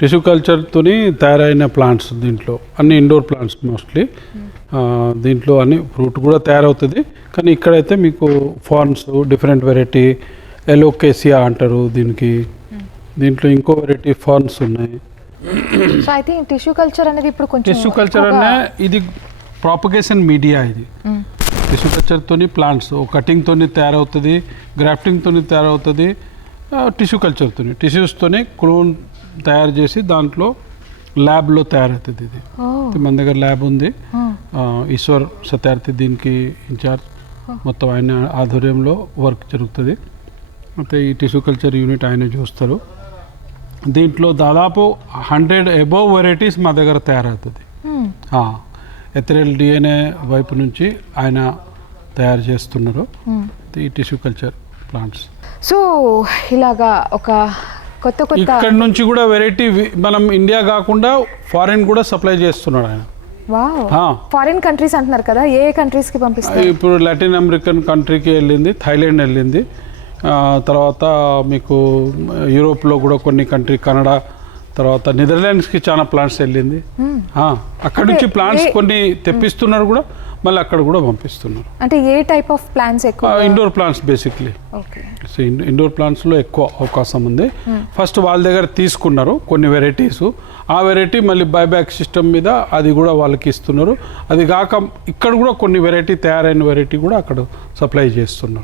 Tissue కల్చర్తోని తయారైన plants దీంట్లో అన్ని ఇండోర్ ప్లాంట్స్ మోస్ట్లీ. దీంట్లో అన్ని ఫ్రూట్ కూడా తయారవుతుంది. కానీ ఇక్కడైతే మీకు ఫార్న్స్ డిఫరెంట్ వెరైటీ ఎలోకేసియా అంటారు దీనికి. దీంట్లో ఇంకో వెరైటీ ఫార్న్స్ ఉన్నాయి. So I think tissue culture అనేది ఇప్పుడు కొంచెం టిష్యూ కల్చర్ అనే ఇది ప్రాపగేషన్ మీడియా ఇది. మ్మ్. టిష్యూ కల్చర్తోని ప్లాంట్స్ కటింగ్తోని తయారవుతుంది గ్రాఫ్టింగ్తోని తయారవుతుంది టిష్యూ కల్చర్తోని టిష్యూస్తోని క్లోన్ తయారు చేసి దాంట్లో ల్యాబ్లో తయారవుతుంది ఇది. మన దగ్గర ల్యాబ్ ఉంది. ఈశ్వర్ సత్యార్థి దీనికి ఇన్ఛార్జ్. మొత్తం ఆయన ఆధ్వర్యంలో వర్క్ జరుగుతుంది. అయితే ఈ టిష్యూ కల్చర్ యూనిట్ ఆయన చూస్తారు. దీంట్లో దాదాపు హండ్రెడ్ అబోవ్ వెరైటీస్ మా దగ్గర తయారవుతుంది. ఎథరల్ డిఎన్ఏ వైపు నుంచి ఆయన తయారు చేస్తున్నారు. ఈ టిష్యూ కల్చర్. ప్లాంట్స్ సో ఇలాగా ఒక కొత్త కొత్త ఇక్కడ నుంచి కూడా వెరైటీ మనం ఇండియా కాకుండా ఫారిన్ కూడా సప్లై చేస్తున్నాడు ఆయన. ఫారిన్ కంట్రీస్ అంటున్నారు కదా ఏ కంట్రీస్కి పంపిస్తారు? ఇప్పుడు లాటిన్ అమెరికన్ కంట్రీకి వెళ్ళింది థైలాండ్ వెళ్ళింది. తర్వాత మీకు యూరోప్లో కూడా కొన్ని కంట్రీ కెనడా తర్వాత నెదర్లాండ్స్కి చాలా ప్లాంట్స్ వెళ్ళింది. అక్కడ నుంచి ప్లాంట్స్ కొన్ని తెప్పిస్తున్నారు కూడా మళ్ళీ అక్కడ కూడా పంపిస్తున్నారు. అంటే ఏ టైప్ ఆఫ్ ప్లాన్స్ ఎక్కువ? Indoor plants basically. So indoor ప్లాంట్స్లో ఎక్కువ అవకాశం ఉంది. ఫస్ట్ వాళ్ళ దగ్గర తీసుకున్నారు కొన్ని వెరైటీస్. ఆ వెరైటీ మళ్ళీ బైబ్యాక్ సిస్టమ్ మీద అది కూడా వాళ్ళకి ఇస్తున్నారు. అది కాక ఇక్కడ కూడా కొన్ని వెరైటీ తయారైన వెరైటీ కూడా అక్కడ సప్లై చేస్తున్నారు.